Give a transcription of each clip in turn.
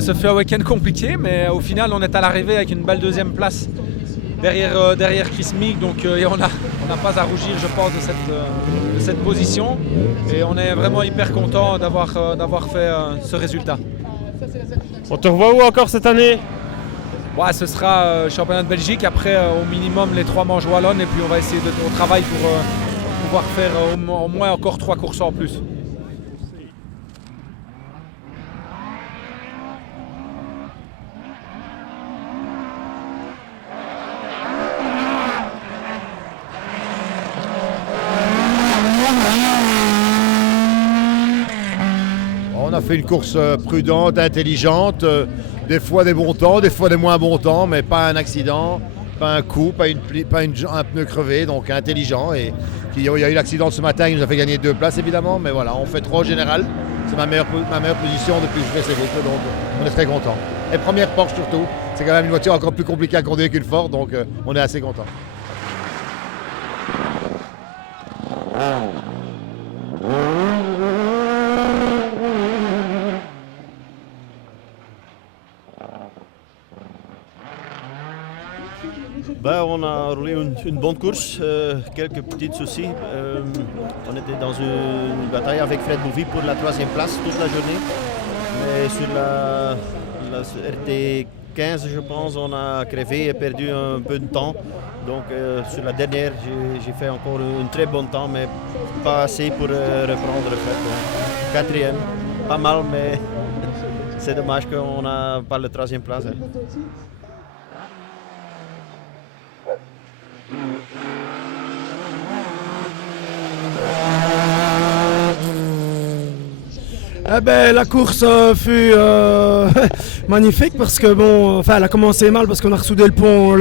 Ce fut un week-end compliqué, mais au final on est à l'arrivée avec une belle deuxième place derrière Chris Meek, donc et on n'a pas à rougir, je pense, de cette position, et on est vraiment hyper content d'avoir fait ce résultat. On te revoit où encore cette année? Ouais, ce sera championnat de Belgique, après au minimum les 3 manches wallonnes, et puis on va essayer on travaille pour pouvoir faire au moins encore 3 courses en plus. On a fait une course prudente, intelligente, des fois des bons temps, des fois des moins bons temps, mais pas un accident, pas un coup, pas un pneu crevé, donc intelligent. Et il y a eu l'accident ce matin, il nous a fait gagner 2 places évidemment, mais voilà, on fait 3 au général. C'est ma meilleure position depuis que je fais ces boucles, donc on est très content. Et première Porsche surtout, c'est quand même une voiture encore plus compliquée à conduire qu'une Ford, donc on est assez content. On a roulé une bonne course, quelques petits soucis. On était dans une bataille avec Fred Bouvy pour la 3e place toute la journée. Mais sur la RT15, je pense, on a crevé et perdu un peu de temps. Donc sur la dernière, j'ai fait encore un très bon temps, mais pas assez pour reprendre le fait. 4e, pas mal, mais c'est dommage qu'on n'a pas la 3e place. La course fut magnifique parce que elle a commencé mal parce qu'on a ressoudé le pont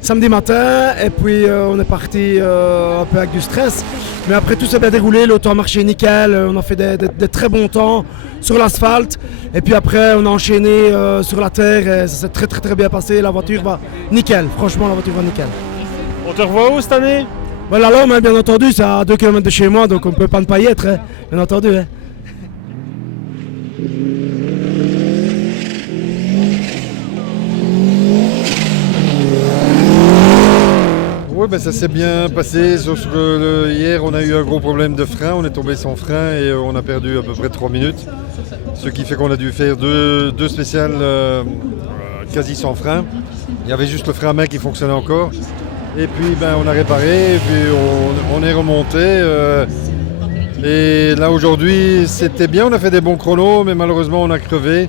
samedi matin et puis on est parti un peu avec du stress. Mais après tout s'est bien déroulé, l'auto a marché nickel, on a fait des très bons temps sur l'asphalte et puis après on a enchaîné sur la terre et ça s'est très très très bien passé, la voiture va nickel, franchement la voiture va nickel. On te revoit où cette année? La Lomme, bien entendu, c'est à 2 km de chez moi donc on ne peut pas ne pas y être, hein, bien entendu. Hein. Oui, ça s'est bien passé, sauf que hier on a eu un gros problème de frein, on est tombé sans frein et on a perdu à peu près 3 minutes. Ce qui fait qu'on a dû faire deux spéciales quasi sans frein. Il y avait juste le frein à main qui fonctionnait encore. Et puis on a réparé et puis on est remonté. Et là aujourd'hui c'était bien, on a fait des bons chronos, mais malheureusement on a crevé.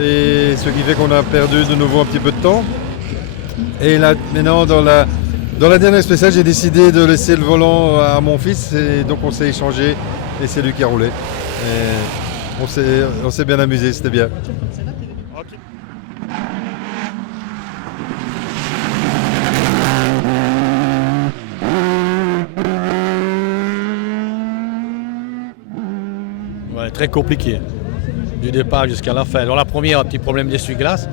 Et ce qui fait qu'on a perdu de nouveau un petit peu de temps. Et là maintenant dans la dernière spéciale, j'ai décidé de laisser le volant à mon fils et donc on s'est échangé et c'est lui qui a roulé. Et on s'est bien amusé, c'était bien. Okay. Ouais, très compliqué, du départ jusqu'à la fin. Dans la première, un petit problème d'essuie-glace.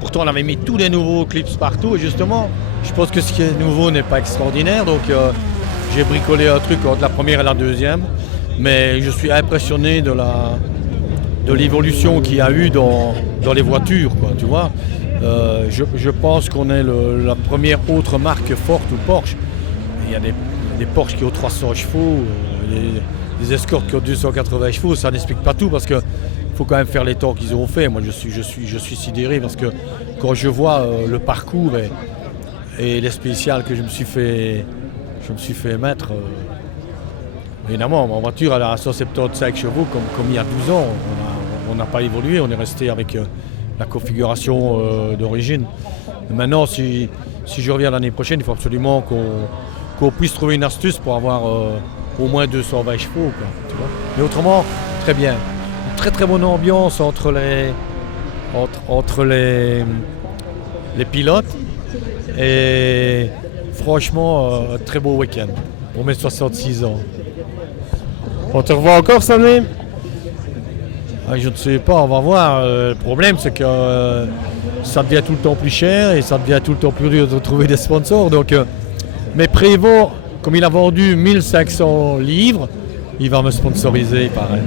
Pourtant, on avait mis tous les nouveaux clips partout et justement, je pense que ce qui est nouveau n'est pas extraordinaire. Donc, j'ai bricolé un truc entre la première et la deuxième. Mais je suis impressionné de l'évolution qu'il y a eu dans les voitures, quoi, tu vois. Je pense qu'on est la première autre marque forte ou Porsche. Il y a des Porsche qui ont 300 chevaux, des Escort qui ont 280 chevaux. Ça n'explique pas tout parce que il faut quand même faire les temps qu'ils ont fait. Moi, je suis sidéré parce que quand je vois le parcours et les spéciales que je me suis fait mettre, évidemment, ma voiture elle a 175 chevaux comme il y a 12 ans. On n'a pas évolué, on est resté avec la configuration d'origine. Maintenant, si je reviens l'année prochaine, il faut absolument qu'on puisse trouver une astuce pour avoir au moins 220 chevaux. Quoi, tu vois. Mais autrement, très bien. Une très très bonne ambiance entre les pilotes et franchement, très beau week-end pour mes 66 ans. On te revoit encore cette année? Je ne sais pas, on va voir. Le problème, c'est que ça devient tout le temps plus cher et ça devient tout le temps plus dur de trouver des sponsors. Donc, mais Prévost, comme il a vendu 1500 livres, il va me sponsoriser, pareil.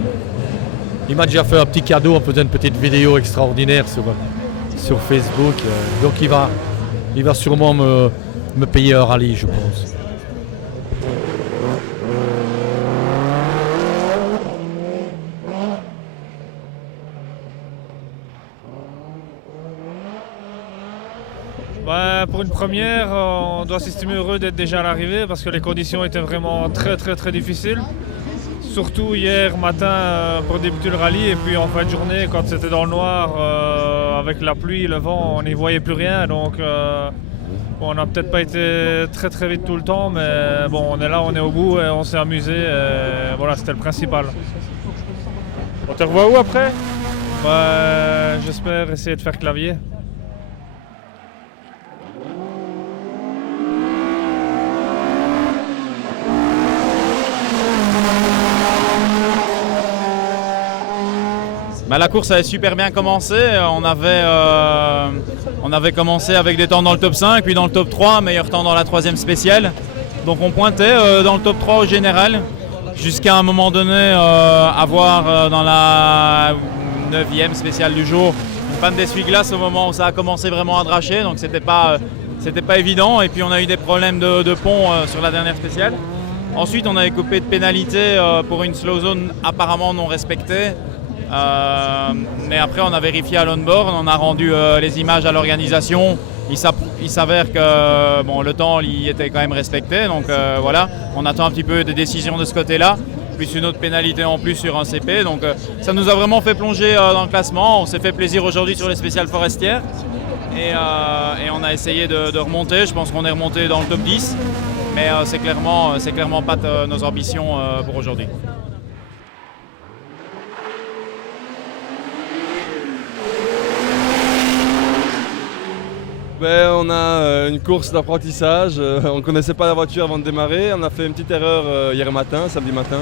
Il m'a déjà fait un petit cadeau en faisant une petite vidéo extraordinaire sur Facebook. Donc, il va sûrement me payer un rallye, je pense. Pour une première, on doit s'estimer heureux d'être déjà à l'arrivée parce que les conditions étaient vraiment très difficiles. Surtout hier matin pour débuter le rallye et puis en fin de journée quand c'était dans le noir avec la pluie, le vent, on n'y voyait plus rien. Donc on n'a peut-être pas été très vite tout le temps, mais bon, on est là, on est au bout et on s'est amusé. Et voilà, c'était le principal. On te revoit où après? J'espère essayer de faire clavier. La course avait super bien commencé. On avait commencé avec des temps dans le top 5, puis dans le top 3, meilleur temps dans la 3e spéciale. Donc on pointait dans le top 3 au général, jusqu'à un moment donné avoir dans la 9e spéciale du jour une panne d'essuie-glace au moment où ça a commencé vraiment à dracher. Donc c'était pas évident. Et puis on a eu des problèmes de pont sur la dernière spéciale. Ensuite on avait coupé de pénalité pour une slow zone apparemment non respectée. Mais après on a vérifié à l'on-board, on a rendu les images à l'organisation. Il s'avère que le temps il était quand même respecté, donc voilà, on attend un petit peu des décisions de ce côté-là, plus une autre pénalité en plus sur un CP, donc ça nous a vraiment fait plonger dans le classement. On s'est fait plaisir aujourd'hui sur les spéciales forestières et on a essayé de remonter. Je pense qu'on est remonté dans le top 10, mais c'est clairement pas nos ambitions pour aujourd'hui. On a une course d'apprentissage, on ne connaissait pas la voiture avant de démarrer, on a fait une petite erreur hier matin, samedi matin.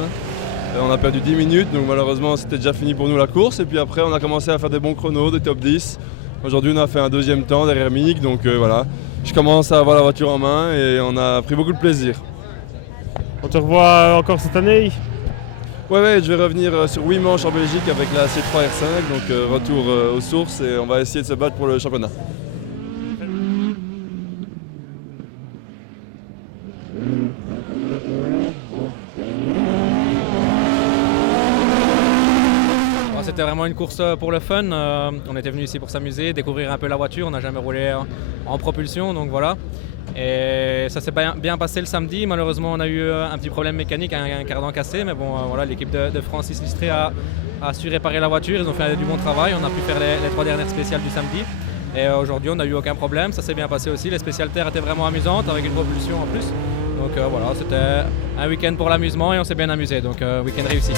On a perdu 10 minutes, donc malheureusement c'était déjà fini pour nous la course. Et puis après on a commencé à faire des bons chronos, des top 10. Aujourd'hui on a fait un 2e temps derrière Mick, donc voilà. Je commence à avoir la voiture en main et on a pris beaucoup de plaisir. On te revoit encore cette année? Ouais, je vais revenir sur 8 manches en Belgique avec la C3 R5, donc retour aux sources et on va essayer de se battre pour le championnat. C'était vraiment une course pour le fun. On était venu ici pour s'amuser, découvrir un peu la voiture. On n'a jamais roulé en propulsion, donc voilà. Et ça s'est bien passé le samedi. Malheureusement, on a eu un petit problème mécanique, un cardan cassé. Mais bon, voilà, l'équipe de Francis Listré a su réparer la voiture. Ils ont fait du bon travail. On a pu faire les 3 dernières spéciales du samedi. Et aujourd'hui, on n'a eu aucun problème. Ça s'est bien passé aussi. Les spéciales terre étaient vraiment amusantes avec une propulsion en plus. Donc voilà, c'était un week-end pour l'amusement et on s'est bien amusé. Donc week-end réussi.